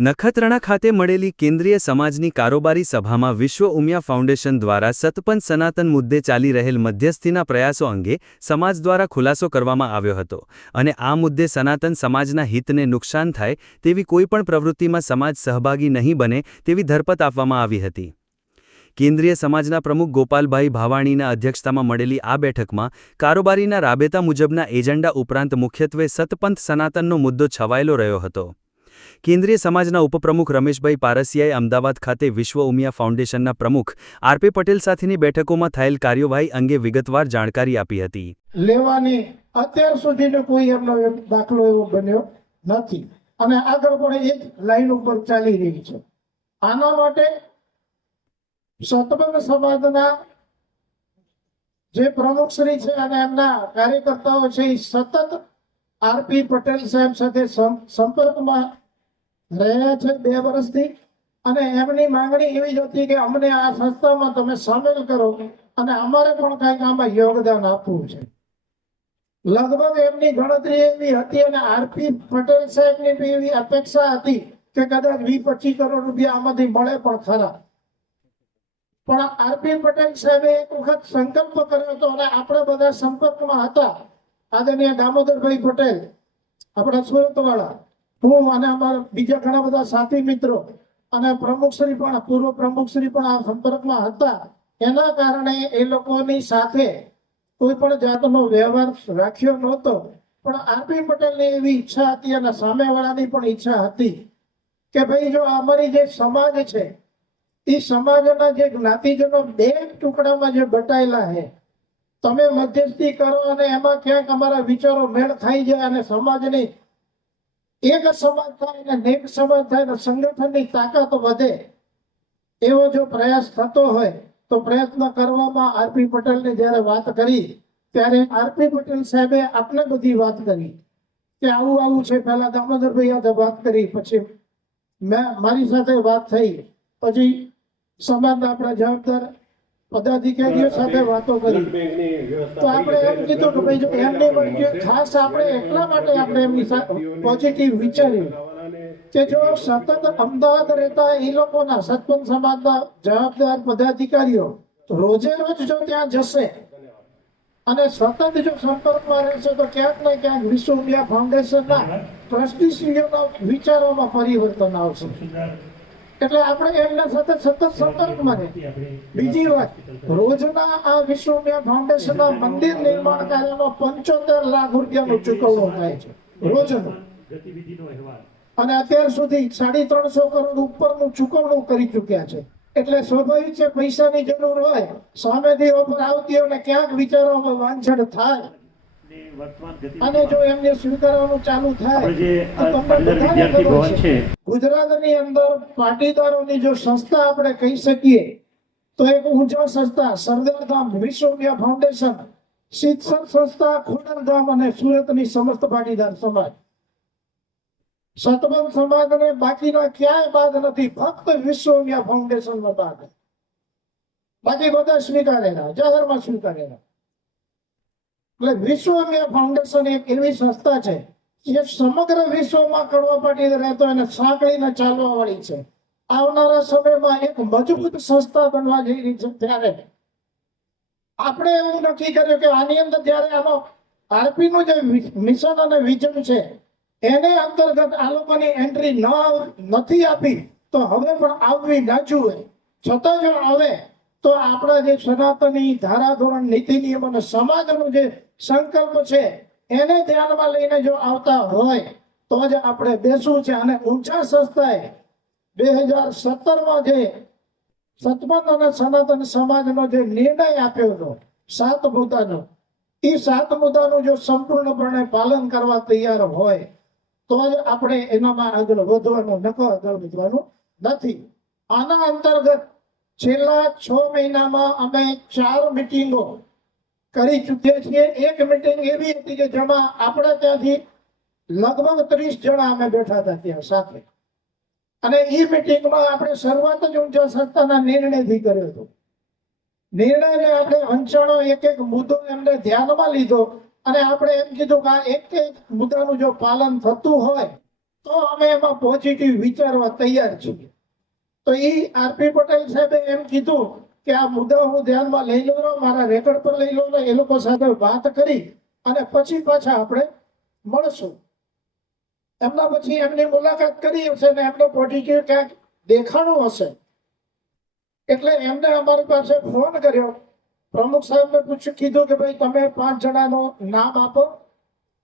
નખત્રાણા ખાતે મળેલી કેન્દ્રીય સમાજની કારોબારી સભામાં વિશ્વ ઉમિયા ફાઉન્ડેશન દ્વારા સતપંચ સનાતન મુદ્દે ચાલી રહેલ મધ્યસ્થીના પ્રયાસો અંગે સમાજ દ્વારા ખુલાસો કરવામાં આવ્યો હતો અને આ મુદ્દે સનાતન સમાજના હિતને નુકસાન થાય તેવી કોઈપણ પ્રવૃત્તિમાં સમાજ સહભાગી નહીં બને તેવી ધરપત આપવામાં આવી હતી. કેન્દ્રીય સમાજના પ્રમુખ ગોપાલભાઈ ભાવાણીના અધ્યક્ષતામાં મળેલી આ બેઠકમાં કારોબારીના રાબેતા મુજબના એજન્ડા ઉપરાંત મુખ્યત્વે સતપંથ સનાતનનો મુદ્દો છવાયેલો રહ્યો હતો. કેન્દ્રીય સમાજના ઉપપ્રમુખ રમેશભાઈ પારસિયાએ અમદાવાદ ખાતે વિશ્વ ઉમિયા ફાઉન્ડેશનના પ્રમુખ આરપી પટેલ સાથેની બેઠકોમાં થયેલ કાર્યવાહી અંગે વિગતવાર જાણકારી આપી હતી. લેવાની અત્યાર સુધીનો કોઈ એમનો દાખલો એવો બન્યો નથી. અને આગળ પણ એ જ લાઈન ઉપર ચાલી રહી છે. આના માટે સતબંધ સમાજના જે પ્રમુખશ્રી છે અને એમના કાર્યકર્તાઓ છે એ સતત આરપી પટેલ સાહેબ સાથે સંપર્કમાં રહ્યા છે બે વર્ષથી? અને એમની માંગણી એવી જ હતી કે અમને આ સંસ્થામાં તમે સામેલ કરો અને અમારે પણ કંઈક આમાં યોગદાન આપવું છે. લગભગ એમની ગણતરી એવી હતી અને આરપી પટેલ સાહેબની બી એવી અપેક્ષા હતી કે કદાચ વીસ પચીસ કરોડ રૂપિયા આમાંથી મળે પણ ખરા. પણ આરપી પટેલ સાહેબે એક વખત સંકલ્પ કર્યો હતો અને આપણે બધા સંપર્કમાં હતા. આદરણીય દામોદરભાઈ પટેલ, આપણા સુરત વાળા હું અને અમારા બીજા ઘણા બધા સાથી મિત્રો અને પ્રમુખશ્રી પણ, પૂર્વ પ્રમુખશ્રી પણ આ સંપર્કમાં હતા. એના કારણે એ લોકોની સાથે કોઈ પણ જાતનો વ્યવહાર રાખ્યો નહોતો. પણ આરપી પટેલની એવી ઈચ્છા હતી અને સામેવાળાની પણ ઈચ્છા હતી કે ભાઈ, જો અમારી જે સમાજ છે, એ સમાજના જે જ્ઞાતિજનો બે ટુકડામાં જે બટાયેલા છે, તમે મધ્યસ્થી કરો અને એમાં ક્યાંક અમારા વિચારો મેળ થઈ જાય અને સમાજની એક સમાજ થાય અને નેક સમાજ થાય અને સંગઠનની તાકાત વધે, એવો જો પ્રયાસ થતો હોય, તો પ્રયત્ન કરવામાં આરપી પટેલને જ્યારે વાત કરી, ત્યારે આરપી પટેલ સાહેબે આપણે બધી વાત કરી કે આવું આવું છે, પહેલા દામોદરભાઈ સાથે વાત કરી, પછી મેં મારી સાથે વાત થઈ, પછી સમાજના આપણા જવાબદાર પદાધિકારીઓ સાથે વાતો કરી. તો આપણે એમ કીધું કે ભાઈ જો એમને વચ્ચે ખાસ આપણે એટલા માટે આપણે એમની પોઝિટિવ વિચાર્યું કે જો સતત અમદાવાદ રહેતા એ લોકોના સત્પંથ સમાજના જવાબદાર પદાધિકારીઓ રોજે રોજ જો ત્યાં જશે અને સતત જો સંપર્કમાં રહેશે તો ક્યાંક ને ક્યાંક વિશ્વ ઇન્ડિયા ફાઉન્ડેશનના ટ્રસ્ટીશ્રીઓના વિચારોમાં પરિવર્તન આવશે. એટલે આપણે એમના સાથે સતત સંપર્કમાં રહીએ. બીજી વાત, રોજના આ વિશ્વમ્યા ફાઉન્ડેશનના મંદિર નિર્માણ કાર્યમાં પંચોતેર લાખ રૂપિયાનું ચૂકવણું થાય છે, રોજનું. અને અત્યાર સુધી સાડી ત્રણસો કરોડ ઉપરનું ચૂકવણું કરી ચૂક્યા છે. એટલે સ્વાભાવિક છે, પૈસાની જરૂર હોય, સામેથી ઓફર આવતી હોય ને ક્યાંક વિચારોમાં વાંછડ થાય. અને જો એમને સ્વીકારવાનું ચાલુ થાય ગુજરાતની અંદર પાટીદારોની જો સંસ્થા આપણે કહી શકીએ તો એક ઊંચા સંસ્થા સરદાર ધામ વિશ્વ ફાઉન્ડેશન શિક્ષણ સંસ્થા ખોડલ ધામ અને સુરતની સમસ્ત પાટીદાર સમાજ. સતબંધ સમાજને બાકીના ક્યાંય બાદ નથી ફક્ત વિશ્વ ઉમિયા નો બાદ બાકી બધા સ્વીકારેલા જાહેરમાં સ્વીકારેલા. એટલે વિશ્વ ઉમિયા ફાઉન્ડેશન એક એવી સંસ્થા છે, જે સમગ્ર વિશ્વમાં કડવા પાટી રહેતો અને સાંકળીને ચાલવા વાળી છે. આવનારા સમયમાં એક મજબૂત સંસ્થા બનવા જઈ રહી છે ત્યારે. આપણે એવું નક્કી કર્યું કે આની અંદર જ્યારે આનો આરપી નું જે મિશન અને વિઝન છે, એને અંતર્ગત આ લોકોની એન્ટ્રી ન નથી આપી, તો હવે પણ આવવી ના જુએ છતાં જો આવે તો આપણા જે સનાતની ધારાધોરણ, નીતિ નિયમ અને સમાજનો જે સંકલ્પ છે, એને ધ્યાનમાં લઈને જો આવતા હોય, તો જ આપણે બેસવું છે. અને ઊંચા સંસ્થાએ બે હજાર સત્તરમાં જે સતમંદ અને સનાતન સમાજનો જે નિર્ણય આપ્યો હતો, સાત મુદ્દાનો એ સાત મુદ્દાનું જો સંપૂર્ણપણે પાલન કરવા તૈયાર હોય, તો જ આપણે એનામાં આગળ વધવાનું નકો આગળ વધવાનું નથી. આના અંતર્ગત છેલ્લા છ મહિનામાં અમે ચાર મિટિંગો કરી ચૂક્યા છીએ. એક મિટિંગ એવી હતી કે જેમાં આપણે ત્યાંથી લગભગ ત્રીસ જણા અમે બેઠા હતા ત્યાં સાથે. અને એ મિટિંગમાં આપણે શરૂઆત જ ઊંચા સંસ્થાના નિર્ણયથી કર્યો હતો. નિર્ણયને આપણે અંચણો એક એક મુદ્દો એમને ધ્યાનમાં લીધો અને આપણે એમ કીધું કે આ એક એક મુદ્દાનું જો પાલન થતું હોય તો અમે એમાં પોઝિટિવ વિચારવા તૈયાર છીએ. તો એ આરપી પટેલ સાહેબે એમ કીધું કે આ મુદ્દા હું ધ્યાનમાં લઈ છું, મારા રેકોર્ડ પર લઈ લઉં એ લોકો સાથે વાત કરી અને પછી પાછા આપણે મળશું. એમના પછી એમની મુલાકાત કરી હશે ને એમને પોઝિટિવ ક્યાંક દેખાણું હશે. એટલે એમને અમારી પાસે ફોન કર્યો. પ્રમુખ સાહેબને પૂછ્યું કીધું કે ભાઈ તમે પાંચ જણાનો નામ આપો.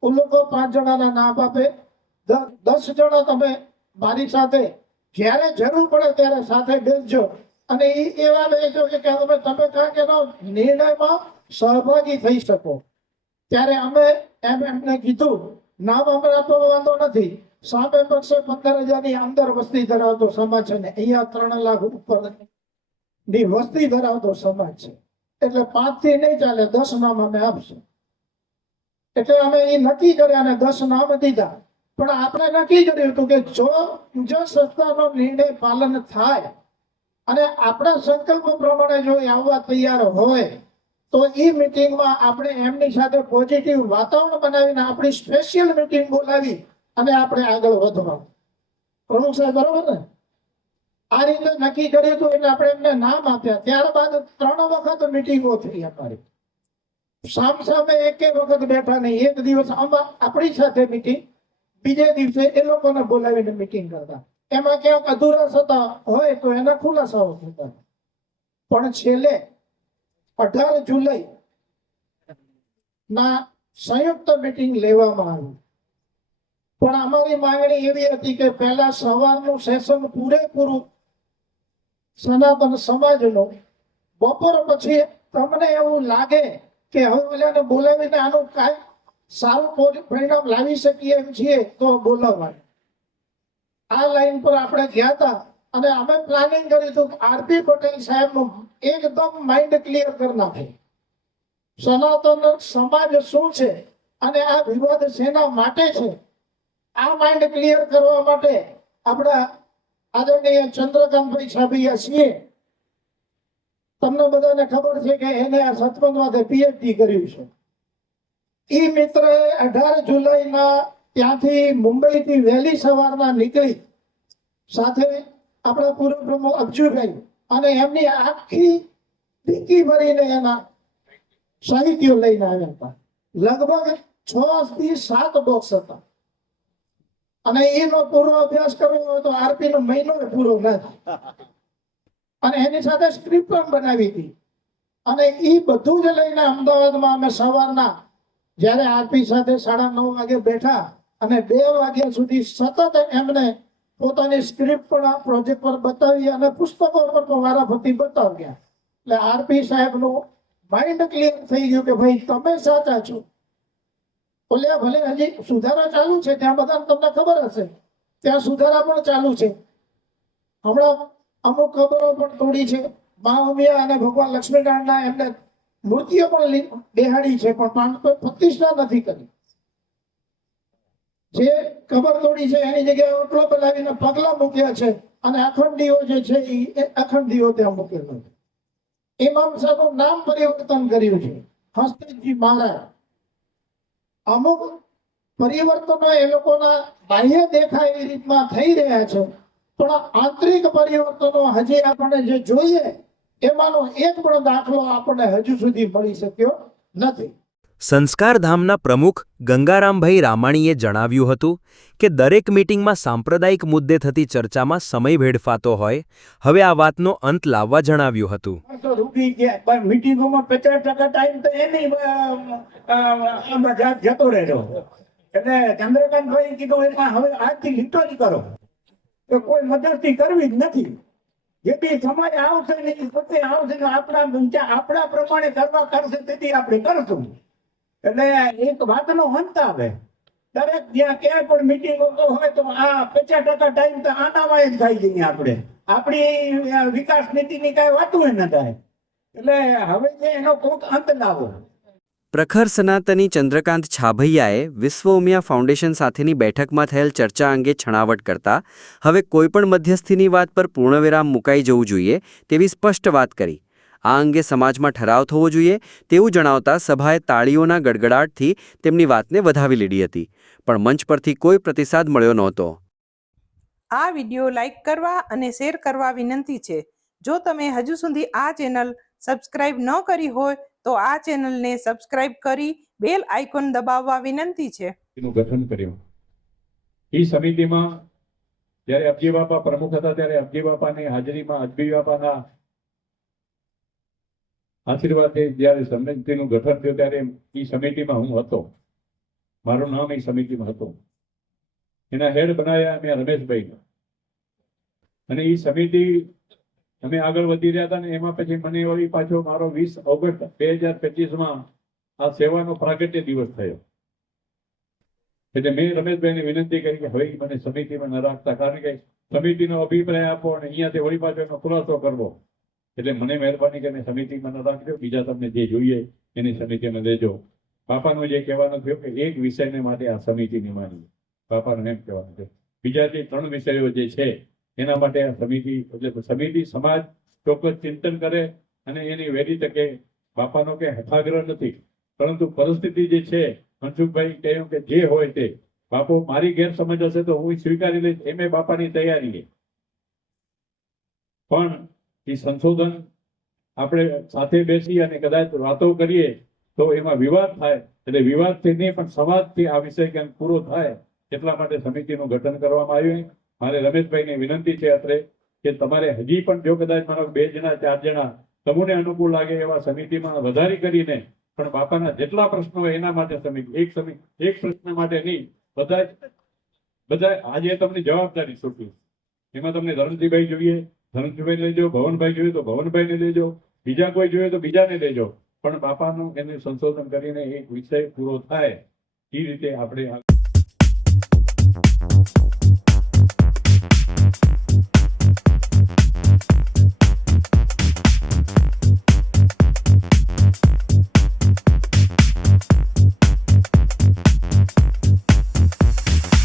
એ લોકો પાંચ જણાના નામ આપે. દસ જણા તમે મારી સાથે જ્યારે જરૂર પડે ત્યારે સાથે બેસજો. અને એ એવા બેસજો કે તમે તમે કાંઈક એનો નિર્ણયમાં સહભાગી થઈ શકો. ત્યારે અમે એમ એમને કીધું, નામ અમે આપવા વાંધો નથી. સામે પક્ષે પંદર હજારની અંદર વસ્તી ધરાવતો સમાજ છે ને, અહીંયા ત્રણ લાખ ઉપરની વસ્તી ધરાવતો સમાજ છે. એટલે પાંચથી નહીં ચાલે, દસ નામ અમે આપશું. એટલે અમે એ નક્કી કર્યા અને દસ નામ દીધા. પણ આપણે નક્કી કર્યું હતું કે જો જો સંસ્થાનો નિર્ણય પાલન થાય અને આપણા સંકલ્પ પ્રમાણે જો આવવા તૈયાર હોય, તો એ મિટિંગમાં આપણે એમની સાથે પોઝિટિવ વાતાવરણ બનાવીને આપણી સ્પેશિયલ મિટિંગ બોલાવી અને આપણે આગળ વધવા પ્રમુખ સાહેબ, બરોબર ને? આ રીતે નક્કી કર્યું હતું એટલે આપણે એમને નામ આપ્યા. ત્યારબાદ ત્રણ વખત મિટિંગો થઈ અમારી. સામ સામે એક વખત બેઠા નહીં એક દિવસ આપણી સાથે મિટિંગ બીજે દિવસે એ લોકોને બોલાવીને મિટિંગ કરતા. એમાં ક્યાંક અધૂરા થતા હોય તો એના ખુલાસાઓ થતા પણ છેલ્લે અઢાર જુલાઈ ના સંયુક્ત મિટિંગ લેવામાં આવી. પણ અમારી માંગણી એવી હતી કે પહેલા સવારનું સેશન પૂરેપૂરું સનાતન સમાજનું. બપોર પછી તમને એવું લાગે કે હવે બોલાવીને આનું કાંઈ સારું પરિણામ લાવી શકીએ એમ છીએ તો બોલાવવાનું આ લાઈન પર આપણે ગયા હતા અને અમે પ્લાનિંગ કર્યું હતું કે આરપી પટેલ એકદમ માઇન્ડ ક્લિયર કરી નાખે. સનાતન સમાજ શું છે અને આ વિવાદ શેના માટે છે? આ માઇન્ડ ક્લિયર કરવા માટે આપણા આદરણીય ચંદ્રકાંતભાઈ છાબિયા છીએ. તમને બધાને ખબર છે કે એને આ સત્સંગમાં પીએચડી કર્યું છે. એ મિત્રએ અઢાર જુલાઈના ત્યાંથી મુંબઈથી વહેલી સવારના નીકળી. સાથે આપણા પૂર્વ પ્રમુખ અબજુભાઈ અને એમની આખી ડીકી ભરીને એના સાહિત્યો લઈને આવ્યા હતા. લગભગ છ થી સાત બોક્સ હતા. અને એનો પૂરો અભ્યાસ કરવો હોય તો આરપી નો મહિનો પૂરો ના થાય. અને એની સાથે સ્ક્રિપ્ટ પણ બનાવી હતી. અને એ બધું જ લઈને અમદાવાદમાં અમે સવારના જ્યારે આરપી સાથે સાડા નવ વાગે બેઠા અને બે વાગ્યા સુધી સતત એમને પોતાની સ્ક્રિપ્ટ પણ આ પ્રોજેક્ટ પર બતાવી અને પુસ્તકો પર વારાફરતી બતાવ્યા. એટલે આરપી સાહેબનું માઇન્ડ ક્લિયર થઈ ગયું કે ભાઈ, તમે સાચા છો. બોલ્યા, ભલે હજી સુધારા ચાલુ છે, ત્યાં બધા તમને ખબર હશે. ત્યાં સુધારા પણ ચાલુ છે. હમણાં અમુક ખબરો પણ તોડી છે. મા ઉમિયા અને ભગવાન લક્ષ્મીનારાયણના એમને મૂર્તિઓ પણ બેહાડી છે, પણ પર પ્રતિષ્ઠા નથી કરી. જે કબર તોડી છે, એની જગ્યાએ ઓટલો બનાવીને પગલા મૂક્યા છે, અને અખંડીઓ જે છે એ અખંડીઓ ત્યાં મૂકેલો છે. ઇમામ સાહેબનું નામ પરિવર્તન કર્યું છે. હસ્તજી મહારાજ, અમુક પરિવર્તનો એ લોકોના બાહ્ય દેખાય એ રીતમાં થઈ રહ્યા છે, પણ આંતરિક પરિવર્તનો હજી આપણને જે જોઈએ એમાંનો એક પણ દાખલો આપણને હજુ સુધી મળી શક્યો નથી. સંસ્કારધામના પ્રમુખ ગંગારામભાઈ રામાણીએ જણાવ્યું હતું કે દરેક મીટિંગમાં સાંપ્રદાયિક મુદ્દે થતી ચર્ચામાં સમય વેડફાતો હોય હવે આ વાતનો અંત લાવવા જણાવ્યું હતું. તો રૂકી ગયા પણ મીટિંગોમાં પચાસ ટકા ટાઈમ તો એની જતો રહેજો. એટલે ચંદ્રકાંતભાઈ કીધું એમાં હવે આજથી હિટો જ કરો કોઈ મદદથી કરવી જ નથી. જે બી સમય આવશે ને એ પોતે આવશે ને આપણા આપણા પ્રમાણે કરવા કરશે તેથી આપણે કરશું. એટલે એક વાતનો અંત આવે. દરેક જ્યાં ક્યાંય પણ મિટિંગો હોય તો આ પચાસ ટકા ટાઈમ તો આનામાં જ થાય જઈએ આપણે. આપણી વિકાસ નીતિની કાંઈ વાતું ન થાય. એટલે હવે જે એનો કોઈક અંત લાવો. પ્રખર સનાતની ચંદ્રકાંત છાભૈયાએ વિશ્વ ઉમિયા ફાઉન્ડેશન સાથેની બેઠકમાં થયેલ ચર્ચા અંગે છણાવટ કરતા, હવે કોઈપણ મધ્યસ્થીની વાત પર પૂર્ણવિરામ મુકાઈ જવું જોઈએ તેવી સ્પષ્ટ વાત કરી. આ અંગે સમાજમાં ઠરાવ થવો જોઈએ તેવું જણાવતા સભાએ તાળીઓના ગડગડાટથી તેમની વાતને વધાવી લીધી હતી. પણ મંચ પરથી કોઈ પ્રતિસાદ મળ્યો નહોતો. આ વીડિયો લાઈક કરવા અને શેર કરવા વિનંતી છે. જો તમે હજુ સુધી આ ચેનલ સબસ્ક્રાઇબ ન કરી હોય તો આ ચેનલને સબસ્ક્રાઇબ કરી બેલ આઇકોન દબાવવા વિનંતી છે. ગઠન કર્યું. એ સમિતિમાં જ્યારે અબજી બાપા પ્રમુખ હતા ત્યારે અબજી બાપાની હાજરીમાં અજબી બાપાના આશીર્વાદથી જ્યારે સમિતિનું ગઠન થયું ત્યારે એ સમિતિમાં હું હતો. મારું નામ એ સમિતિમાં હતું. એના હેડ બનાવ્યા મેં રમેશભાઈ. અને એ સમિતિ અમે આગળ વધી રહ્યા હતા ને એમાં પછી મને વળી પાછો મારો વીસ ઓગસ્ટ બે હજાર પચીસમાં આ સેવાનો પ્રાગટ્ય દિવસ થયો. એટલે મેં રમેશભાઈને વિનંતી કરી કે હવે મને સમિતિમાં ન રાખતા. કારણ કે સમિતિનો અભિપ્રાય આપો અને અહીંયાથી વળી પાછો એનો ખુલાસો કરવો. એટલે મને મહેરબાની કરીને સમિતિમાં ન રાખજો. બીજા તમને જે જોઈએ એની સમિતિમાં દેજો. બાપાનું જે કહેવાનું થયું કે એક વિષયને માટે આ સમિતિની માની બાપાનું એમ કહેવાનું છે. બીજા જે ત્રણ વિષયો જે છે એના માટે સમિતિ સમિતિ સમાજ ચોક્કસ ચિંતન કરે અને એની વહેલી તકે બાપાનો કે હઠાગ્રહ નથી. પરંતુ પરિસ્થિતિ જે છે, મનસુખભાઈ કહ્યું કે જે હોય તે, બાપુ મારી ગેરસમજ હશે તો હું સ્વીકારી લઈશ એમ બાપાની તૈયારી પણ એ સંશોધન આપણે સાથે બેસી અને કદાચ વાતો કરીએ તો એમાં વિવાદ થાય. એટલે વિવાદથી નહીં, પણ સમાજથી આ વિષય ક્યાંક પૂરો થાય, એટલા માટે સમિતિનું ગઠન કરવામાં આવ્યું મારે રમેશભાઈને વિનંતી છે અત્રે કે તમારે હજી પણ જો કદાચ મારા બે જણા, ચાર જણા તમને અનુકૂળ લાગે એવા સમિતિમાં વધારી કરીને, પણ બાપાના જેટલા પ્રશ્નો હોય એના માટે સમિતિ, એક સમિતિ, એક પ્રશ્ન માટે નહીં, બધા બધા આજે તમને જવાબદારી સોંપી. એમાં તમને ધરમજીભાઈ જોઈએ ધરમજીભાઈ લેજો, ભવનભાઈ જોઈએ તો ભવનભાઈને લેજો, બીજા કોઈ જોઈએ તો બીજાને લેજો. પણ બાપાનું એને સંશોધન કરીને એક વિષય પૂરો થાય, એ રીતે આપણે